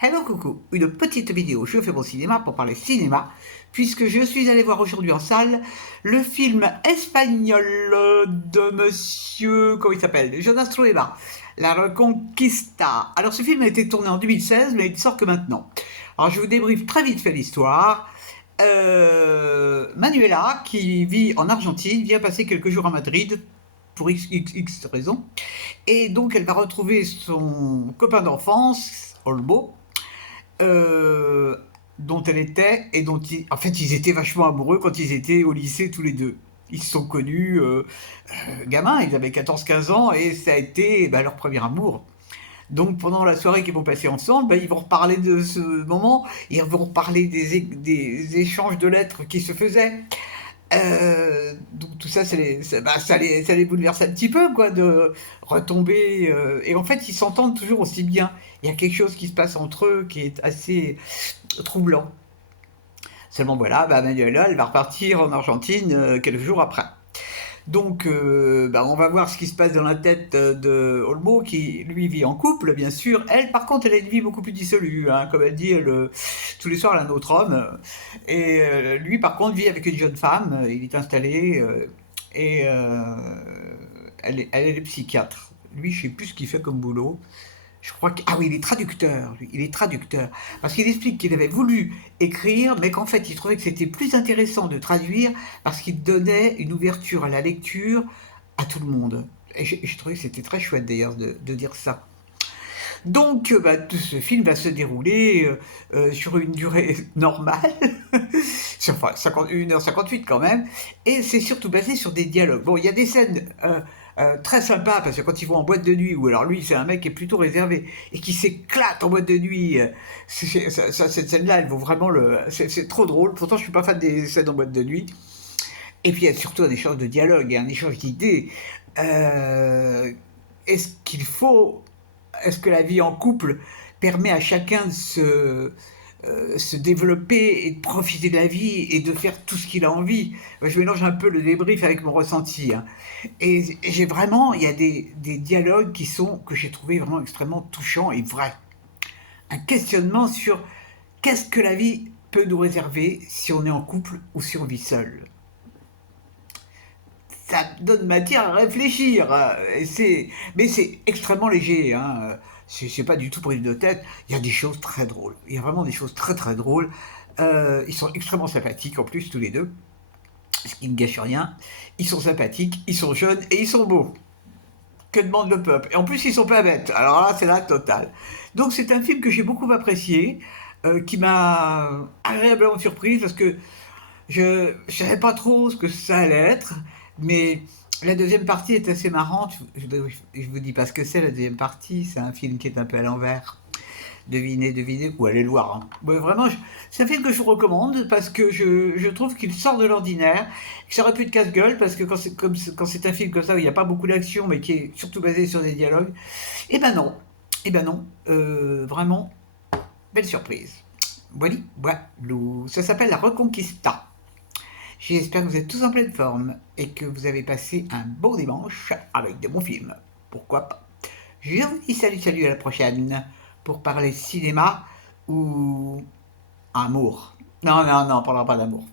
Hello coucou, une petite vidéo, je fais mon cinéma pour parler cinéma, puisque je suis allé voir aujourd'hui en salle le film espagnol de monsieur, comment il s'appelle, Jonas Trueba, La Reconquista. Alors ce film a été tourné en 2016, mais il ne sort que maintenant. Alors je vous débriefe très vite fait l'histoire. Manuela, qui vit en Argentine, vient passer quelques jours à Madrid, pour x raisons, et donc elle va retrouver son copain d'enfance, Olmo, euh, dont elle était et dont en fait ils étaient vachement amoureux quand ils étaient au lycée tous les deux. Ils se sont connus gamins, ils avaient 14-15 ans et ça a été leur premier amour. Donc pendant la soirée qu'ils vont passer ensemble, ils vont reparler de ce moment, ils vont reparler des échanges de lettres qui se faisaient. Donc tout ça, ça les bouleverse un petit peu, quoi, de retomber. Et en fait, ils s'entendent toujours aussi bien. Il y a quelque chose qui se passe entre eux qui est assez troublant. Seulement voilà, Manuela, elle va repartir en Argentine quelques jours après. Donc, on va voir ce qui se passe dans la tête de Olmo, qui lui vit en couple, bien sûr. Elle, par contre, elle a une vie beaucoup plus dissolue, hein. Comme elle dit, tous les soirs, elle a un autre homme. Et lui, par contre, vit avec une jeune femme. Il est installé et elle est psychiatre. Lui, je sais plus ce qu'il fait comme boulot. Je crois que... Ah oui, il est traducteur, lui. Il est traducteur. Parce qu'il explique qu'il avait voulu écrire, mais qu'en fait, il trouvait que c'était plus intéressant de traduire parce qu'il donnait une ouverture à la lecture à tout le monde. Et je trouvais que c'était très chouette, d'ailleurs, de dire ça. Donc, tout ce film va se dérouler sur une durée normale, enfin 1h58 quand même, et c'est surtout basé sur des dialogues. Bon, il y a des scènes très sympas, parce que quand ils vont en boîte de nuit, ou alors lui, c'est un mec qui est plutôt réservé, et qui s'éclate en boîte de nuit, cette scène-là, elle vaut vraiment le... C'est trop drôle, pourtant je suis pas fan des scènes en boîte de nuit. Et puis il y a surtout un échange de dialogue et un échange d'idées. Euh, est-ce qu'il faut est-ce que la vie en couple permet à chacun de se développer et de profiter de la vie et de faire tout ce qu'il a envie? Je mélange un peu le débrief avec mon ressenti, hein. Et j'ai vraiment, il y a des dialogues que j'ai trouvé vraiment extrêmement touchants et vrais. Un questionnement sur qu'est-ce que la vie peut nous réserver si on est en couple ou si on vit seul. Ça donne matière à réfléchir. Mais c'est extrêmement léger, hein. C'est pas du tout prise de tête. Il y a des choses très drôles. Il y a vraiment des choses très très drôles. Ils sont extrêmement sympathiques en plus tous les deux, ce qui ne gâche rien. Ils sont sympathiques, ils sont jeunes et ils sont beaux. Que demande le peuple? Et en plus ils sont pas bêtes. Alors là c'est la totale. Donc c'est un film que j'ai beaucoup apprécié, qui m'a agréablement surprise parce que je ne savais pas trop ce que ça allait être, mais la deuxième partie est assez marrante. Je vous dis pas ce que c'est la deuxième partie. C'est un film qui est un peu à l'envers. Devinez, devinez, ou allez le voir, hein. Ouais, vraiment, c'est un film que je vous recommande parce que je trouve qu'il sort de l'ordinaire. Que ça aurait pu être casse-gueule parce que quand c'est un film comme ça où il n'y a pas beaucoup d'action mais qui est surtout basé sur des dialogues, eh ben non, eh ben non, vraiment belle surprise. Voilà, voilà, ça s'appelle La Reconquista. J'espère que vous êtes tous en pleine forme et que vous avez passé un beau dimanche avec de bons films. Pourquoi pas? Je vous dis salut, salut, à la prochaine pour parler cinéma ou amour. Non, non, non, on parlera pas d'amour.